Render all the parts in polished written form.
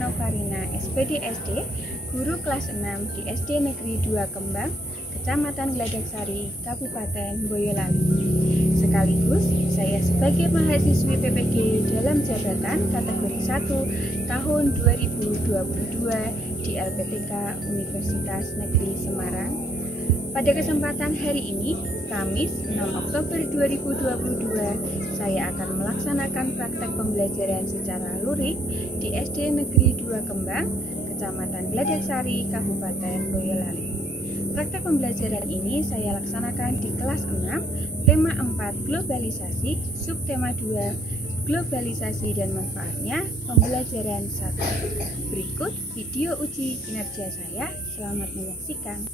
Novarina SPD SD, guru kelas 6 di SD Negeri 2 Kembang, Kecamatan Gladaksari, Kabupaten Boyolali. Sekaligus saya sebagai mahasiswi PPG dalam jabatan kategori 1 tahun 2022 di LPTK Universitas Negeri Semarang. Pada kesempatan hari ini, Kamis 6 Oktober 2022, saya akan melaksanakan praktek pembelajaran secara lurik di SD Negeri 2 Kembang, Kecamatan Gladaksari, Kabupaten Boyolali. Praktek pembelajaran ini saya laksanakan di kelas 6, tema 4 globalisasi, subtema 2 globalisasi dan manfaatnya, pembelajaran 1. Berikut video uji kinerja saya, selamat menyaksikan.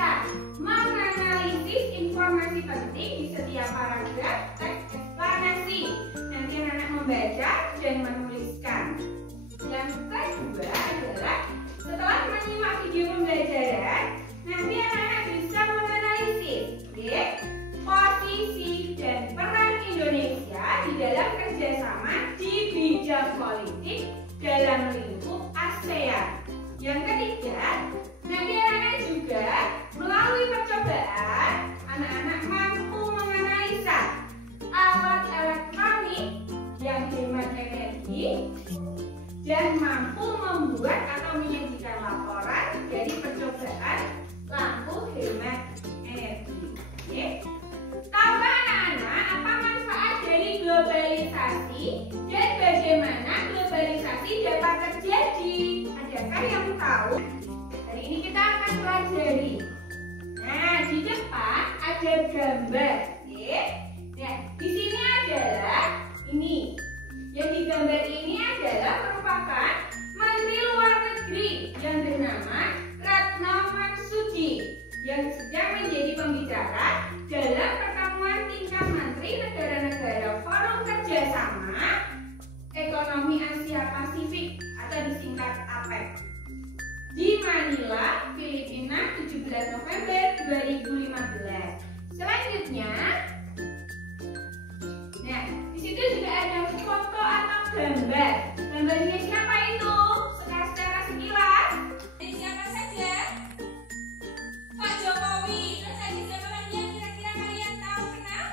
bisa menganalisis informasi penting di setiap paragraf teks eksplanasi. Nanti anak-anak membaca dan menuliskan. Yang kedua adalah setelah menyimak video pembelajaran, nanti anak-anak bisa menganalisis posisi dan peran Indonesia di dalam kerjasama di bidang politik dalam lingkup ASEAN. Yang ketiga, nanti anak-anak juga melalui percobaan, anak-anak mampu menganalisa alat elektronik yang hemat energi dan mampu membuat atau menyajikan laporan dari percobaan lampu hemat energi. Tahukah anak-anak apa manfaat dari globalisasi dan bagaimana globalisasi dapat terjadi? Adakah yang tahu? Hari ini kita akan pelajari. Nah, di depan ada gambar. Nah, di sini adalah ini. Yang digambar ini adalah merupakan Menteri Luar Negeri yang bernama Retno Marsudi yang sedang menjadi pembicara dalam pertemuan tingkat menteri negara-negara Forum Kerjasama Ekonomi Asia Pasifik atau disingkat APEC di Manila, Filipina, 17 November 2015. Selanjutnya, nah, di situ juga ada foto atau gambar. Gambarnya siapa itu? Secara sekilas, dari siapa saja? Pak Jokowi. Terus ada siapa lagi yang kira-kira kalian tahu kenal?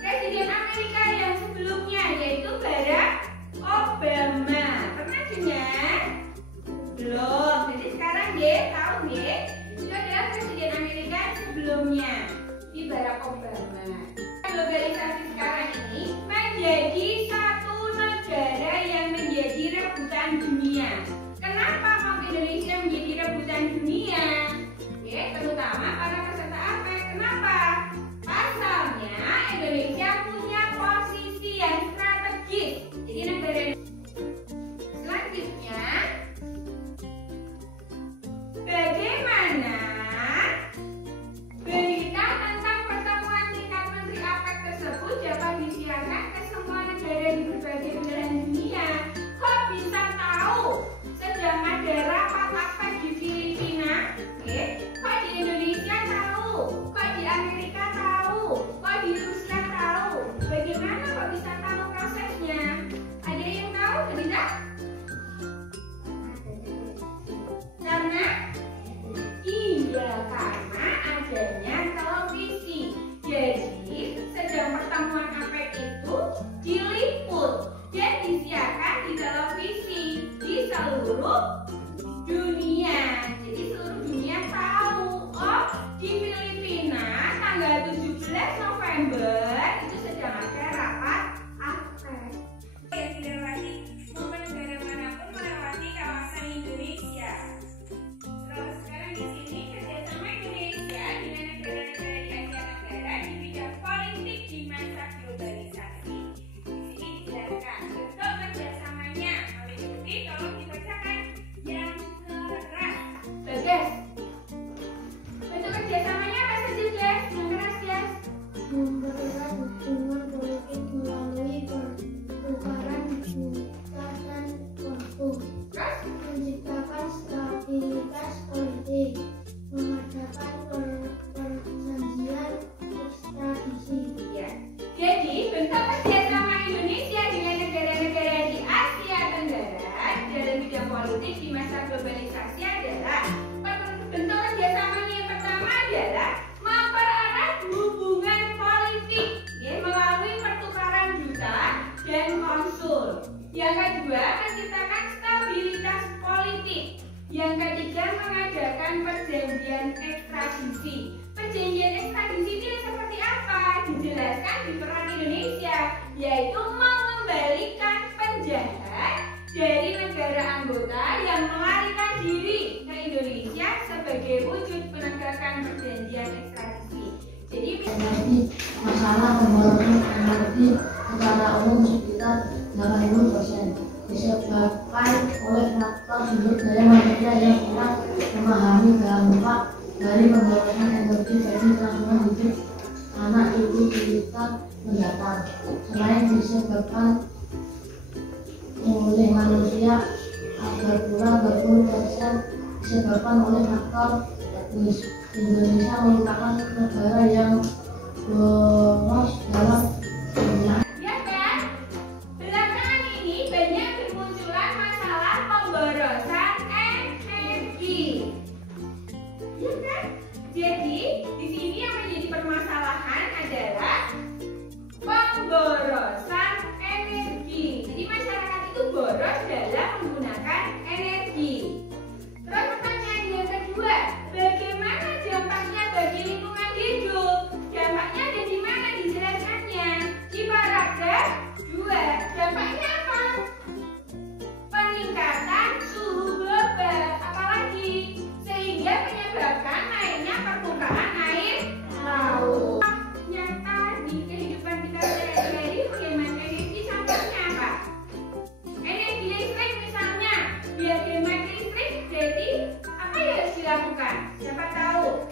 Presiden Amerika yang sebelumnya, yaitu Barack Obama. Pernah dengar? Belum. Jadi sekarang tahu itu adalah Presiden Amerika sebelumnya, di Barack Obama. Globalisasi sekarang ini menjadi satu negara yang menjadi rebutan dunia. Kenapa kok Indonesia menjadi rebutan dunia? Terutama para peserta APEC. Kenapa? Pasalnya Indonesia punya posisi yang strategis. Jadi negara selanjutnya, bagaimana berita tentang pertemuan tingkat menteri APEC tersebut dapat disiarkan ke semua negara di berbagai belahan dunia? Kok bisa tahu sedang ada rapat APEC di Filipina? Kok di Indonesia tahu? Kok di Amerika tahu? Kok di Rusia tahu? Bagaimana kok bisa tahu prosesnya? Ada yang tahu? Tidak? Karena karena adanya televisi. Jadi sedang pertemuan APEC itu diliput dan disiarkan di televisi di seluruh dunia. Jadi seluruh dunia tahu, oh di Filipina tanggal 17 November itu sedang ada rapat APEC. Yang dilewati momen negara manapun melewati kawasan Indonesia. Terus sekarang di sini kerjasama Indonesia dengan negara-negara di Asia Tenggara di bidang politik di masa globalisasi. Di sini dijelaskan bentuk kerjasamanya. Oleh Budi, tolong dibacakan yang keras. Bagas. Bentuk kerjasamanya apa saja, Jas? Yang keras, Jas? Mempererat hubungan politik melalui pertukaran juta dan konflik. Terus? Menciptakan stabilitas politik, mengadakan perjanjian ekstradisi. Ya. Jadi bentuk kerjasama Indonesia dengan negara-negara di Asia Tenggara dalam bidang politik di masa globalisasi adalah bentuk kerjasamanya yang pertama adalah mempererat hubungan politik melalui pertukaran duta dan konsul. Yang kedua, menciptakan stabilitas politik. Yang ketiga, mengadakan perjanjian ekstradisi. Perjanjian ekstradisi ini seperti apa? Dijelaskan di peran Indonesia, yaitu mengembalikan penjahat dari negara anggota yang melarikan diri ke Indonesia sebagai wujud penegakan perjanjian ekstradisi. Jadi masalah pemborosan energi secara umum sekitar 80%, disebabkan oleh faktor sumber daya manusia yang kurang memahami dampak dari pemborosan energi bagi kelangsungan hidup anak ibu kita mendatang. Selain disebabkan oleh manusia, ada pula 20% disebabkan oleh faktor teknis. Indonesia merupakan negara yang boros dalam minyak. Ya kan? Belakangan ini banyak bermunculan masalah pemborosan energi. Ya kan? Jadi, di sini yang menjadi permasalahan adalah pemborosan energi. Jadi masyarakat itu boros dalam menggunakan energi. Terus pertanyaan yang kedua, bagaimana dampaknya bagi lingkungan hidup? Dampaknya ada di mana dijelaskannya? Di paragraf 2. Dampaknya apa? Peningkatan suhu global, apalagi sehingga menyebabkan naiknya permukaan air laut. Nyata di kehidupan kita sehari-hari menghemat energi, contohnya apa? Energi listrik misalnya, biar hemat listrik jadi apa yang harus dilakukan? Siapa tahu?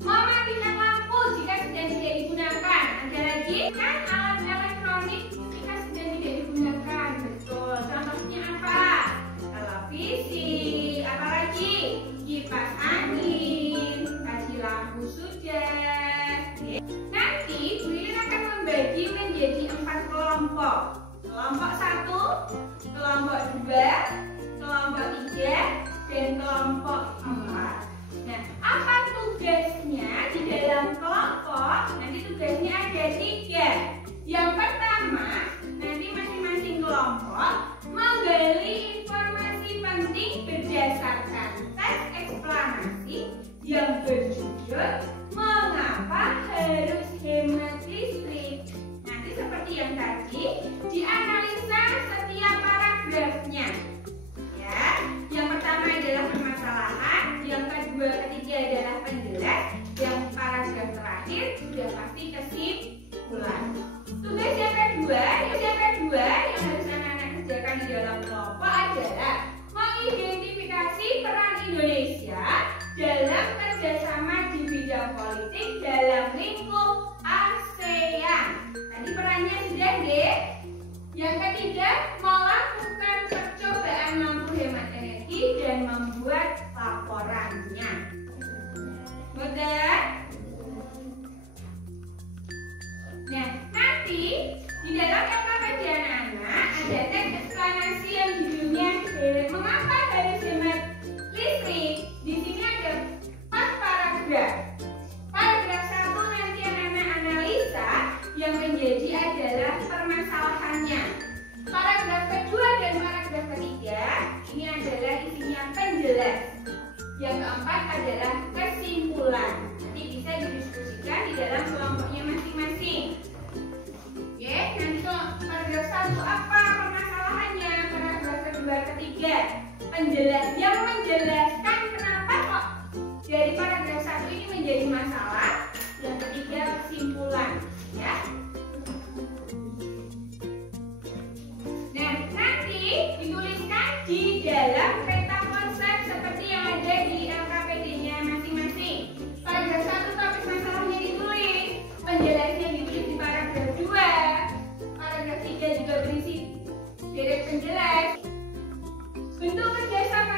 Mematikan lampu jika sedang tidak digunakan. Ada lagi kan alat elektronik jika sedang tidak digunakan. Betul. Contohnya apa? Televisi, apalagi kipas angin, kasih lampu sudah. Nanti Bu Lilin akan membagi menjadi 4 kelompok. Kelompok 1, kelompok 2, kelompok 3, dan kelompok 4. Nah, apa tugasnya di dalam kelompok? Nanti tugasnya ada 3. Yang pertama, nanti masing-masing kelompok menggali informasi penting berdasarkan tes eksplanasi yang berjudul Mengapa Harus Hemat Listrik. Nanti seperti yang tadi, dianalisa setiap paragrafnya. Ya, yang pertama adalah permasalahan, yang kedua, ketiga adalah penjelas, yang paragraf terakhir sudah pasti kesimpulan. Tugas yang kedua yang harus anak-anak kerjakan di dalam kelompok adalah mengidentifikasi peran Indonesia dalam kerjasama di bidang politik dalam lingkup ASEAN. Tadi perannya sudah deh. Yang ketiga, melakukan percobaan mampu hemat energi dan membuat laporannya. Mudah? Nah, nanti di dalam LKPD anak-anak ada teks eksplanasi yang judulnya Mengapa Harus Hemat Listrik. Di sini ada 4 paragraf. Paragraf 1 nanti anak-anak analisa yang menjadi adalah permasalahannya. Paragraf kedua dan paragraf ketiga ini adalah isinya penjelas. Yang keempat adalah kesimpulan. Nanti bisa didiskusikan di dalam kelompoknya masing-masing. Oke, nanti paragraf 1 apa permasalahannya? Paragraf kedua, ketiga penjelas, yang menjelaskan kenapa kok dari paragraf 1 ini menjadi masalah. Yang ketiga kesimpulan, ya. Nah, nanti dituliskan di dalam peta konsep seperti yang ada di LKPD-nya masing-masing. Paragraf 1 topik masalahnya ditulis, penjelasnya ditulis di paragraf 2. Paragraf 3 juga berisi deret penjelas. Bentuk kerjasama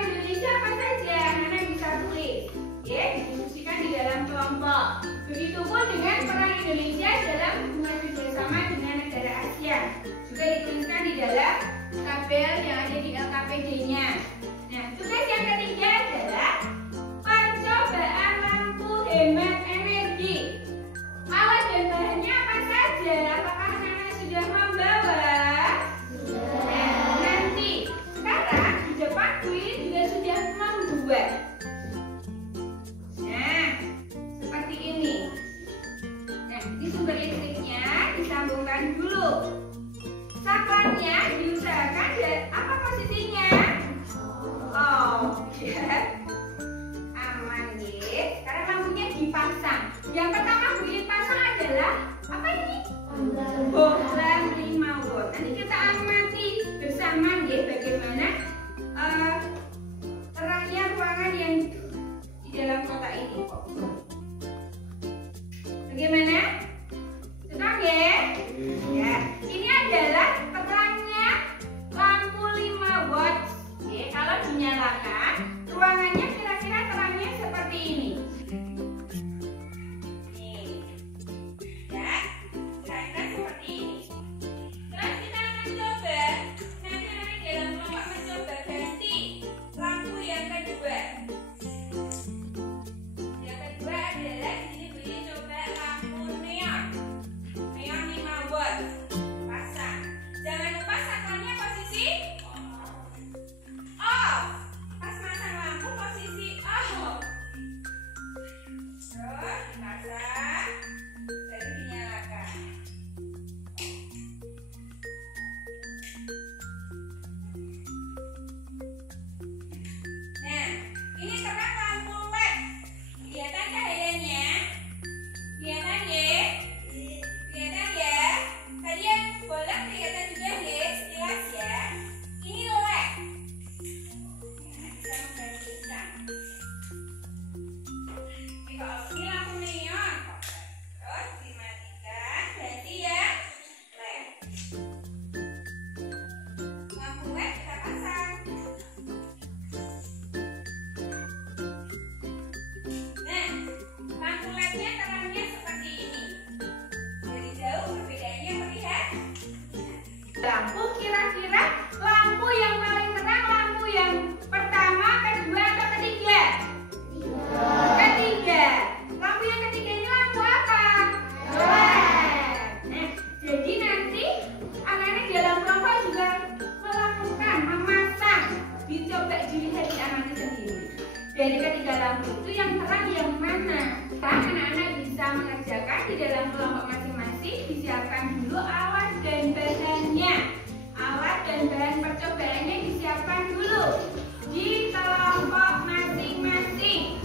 kedua. Yang kedua adalah di sini Beli coba lampu neon. Neon 5 watt. Pasang. Jangan lupa saklonnya posisi off. Pas masang lampu posisi off. Terus dipasang, baru dinyalakan. Nah, ini terang lampu LED. Kelihatan cahayanya? Kelihatan ya? Kelihatan ya? Kalian boleh kelihatan juga ya, sekilas ya. Ini LED. Nah, bisa membantukan. Ini lampu neon. Terus dimatikan, ganti ya LED. Lampu LED kita pasang. Nah, lampu LED-nya terangnya seperti ini. Dari jauh perbedaannya terlihat. Lampu kira-kira lampu yang paling terang lampu yang pertama, kedua atau ketiga? Ketiga. Lampu yang ketiga ini lampu apa? LED. Nah, jadi nanti anak-anak di dalam kelompok juga melakukan memasang. Dicoba dilihat di anak sendiri. Dari ketiga lampu itu yang terang yang mana? Anak-anak bisa mengerjakan di dalam kelompok masing-masing. Disiapkan dulu alat dan bahannya. Alat dan bahan percobaannya disiapkan dulu di kelompok masing-masing.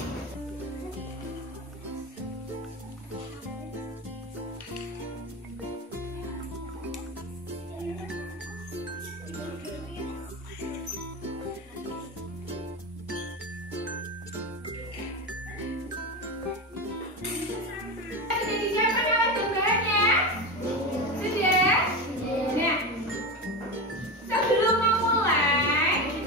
Sudah disiapkan alat dan bahannya? Sudah? Nah, sebelum memulai,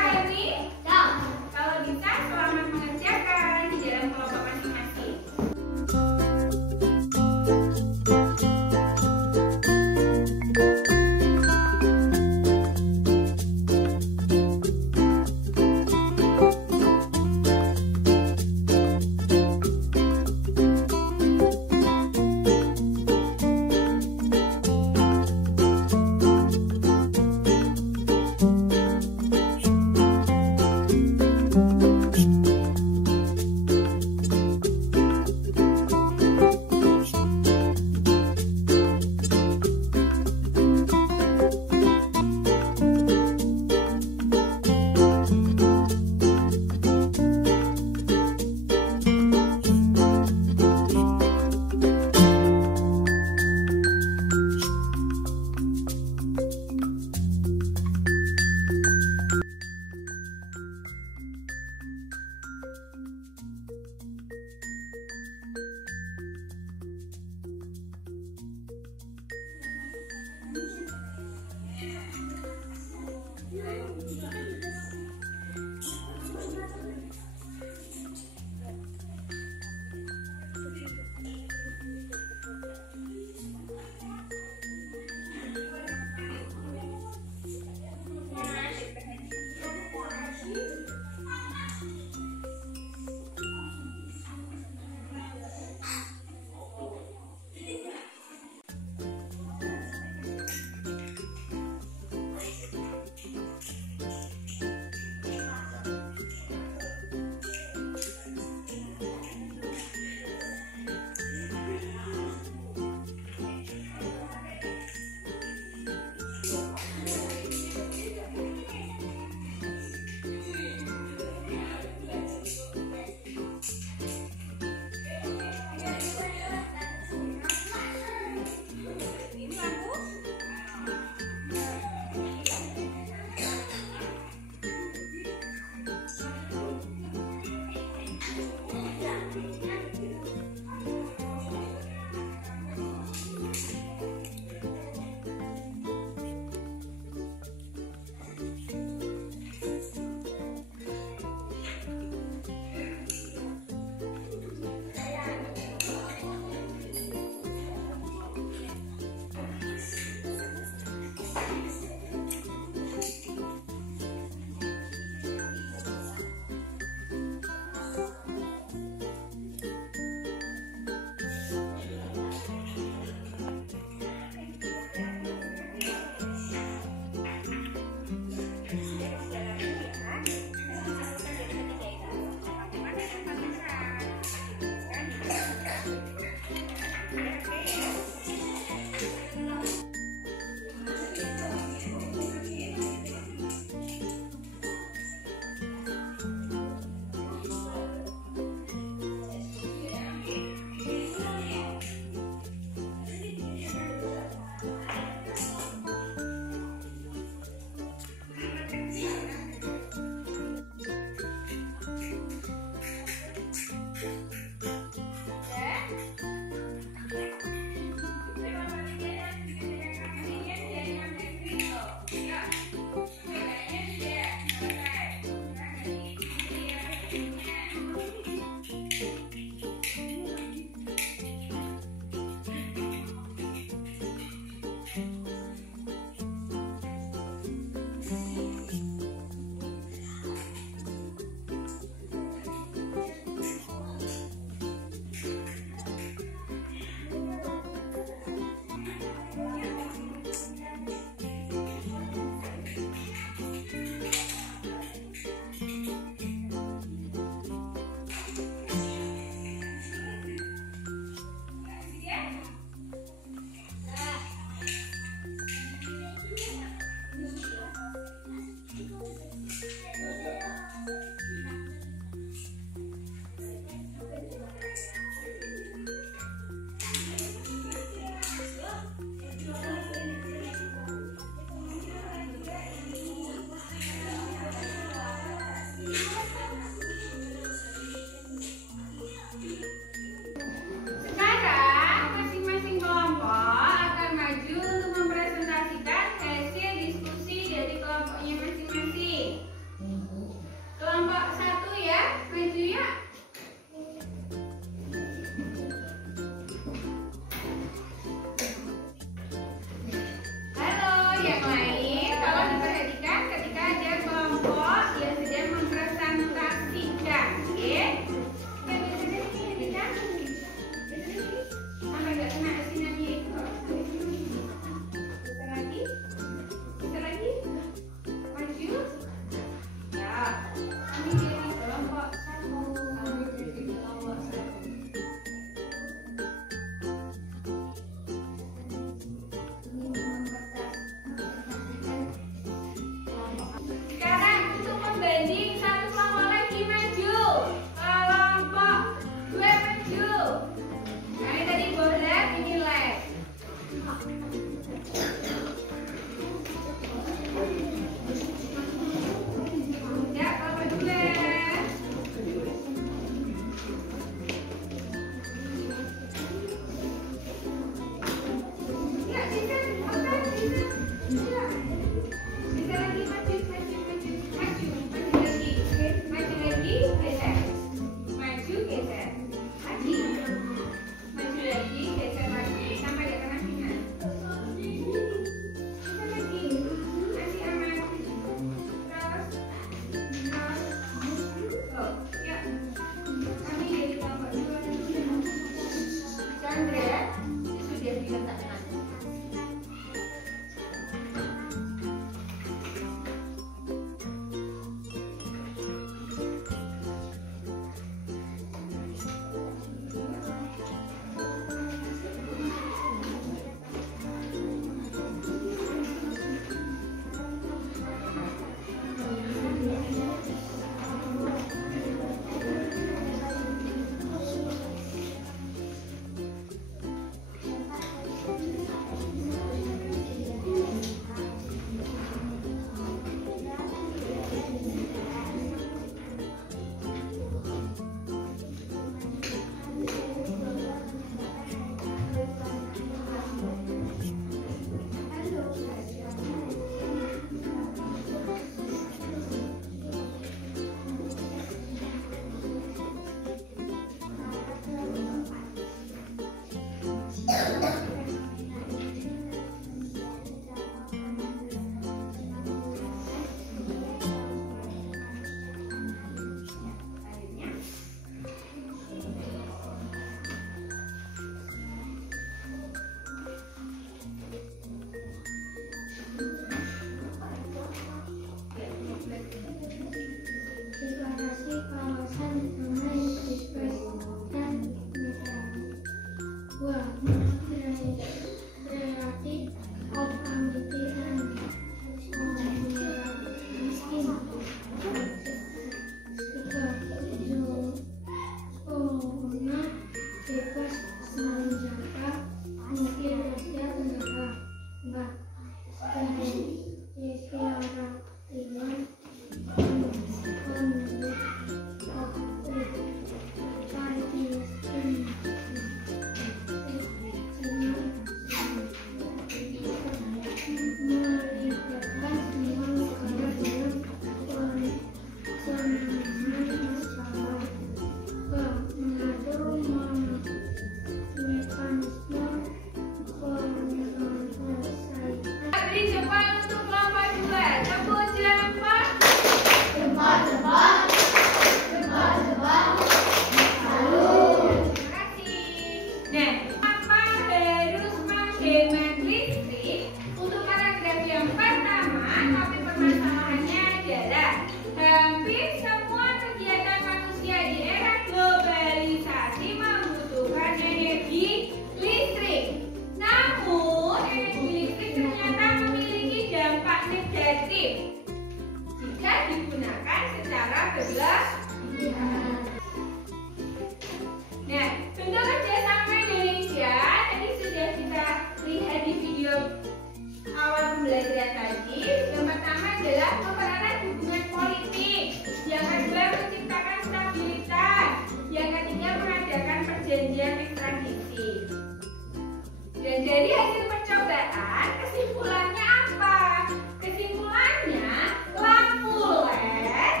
Dari hasil percobaan, kesimpulannya apa? Kesimpulannya, lampu LED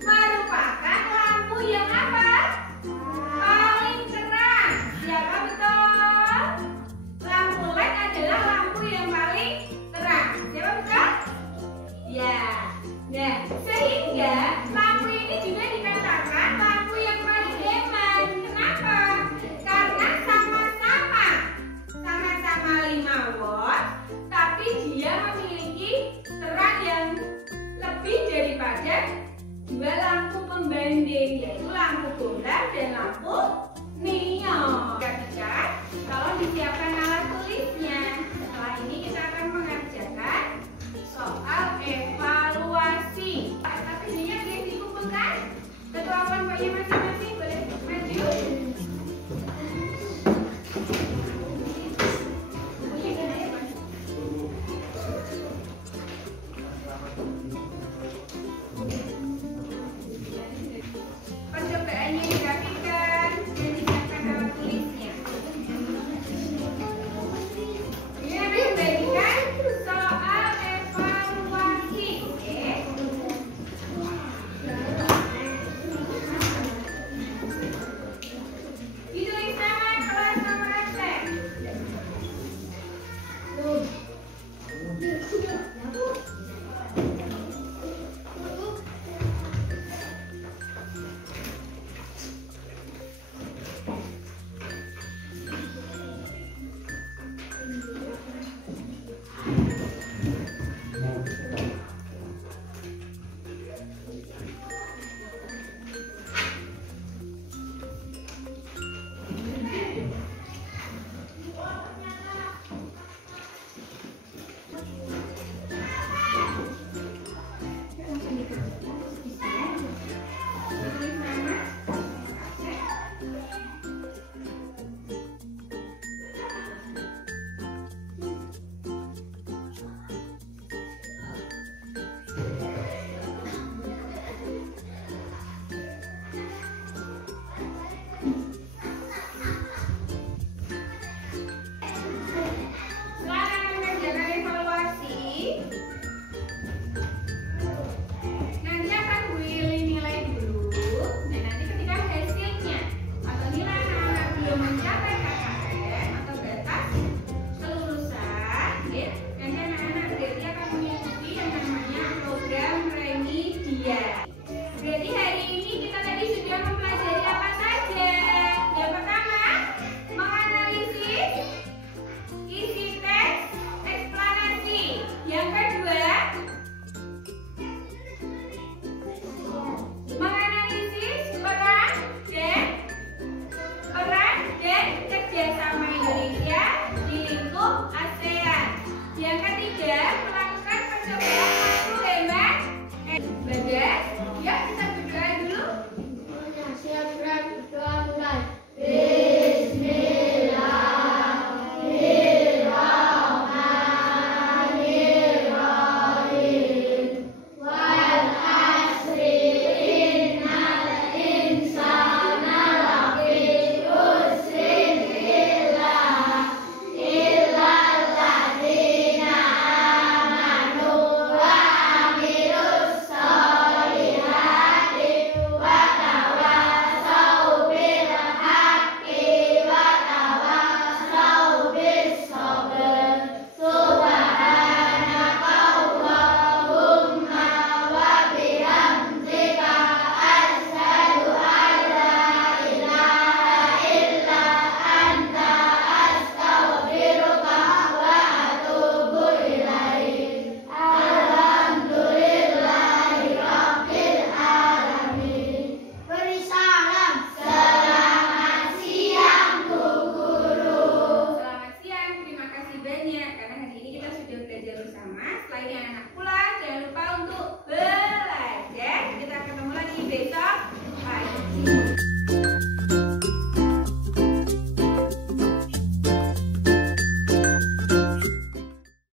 merupakan lampu yang apa? Paling terang. Siapa betul? Lampu LED adalah lampu yang paling terang. Siapa betul? Ya. Nah, sehingga lampu ini juga dikatakan lampu yang paling hemat. Kenapa? Karena sama-sama 5 watt, tapi dia memiliki terang yang lebih daripada dua lampu pembanding, yaitu lampu bohlam dan lampu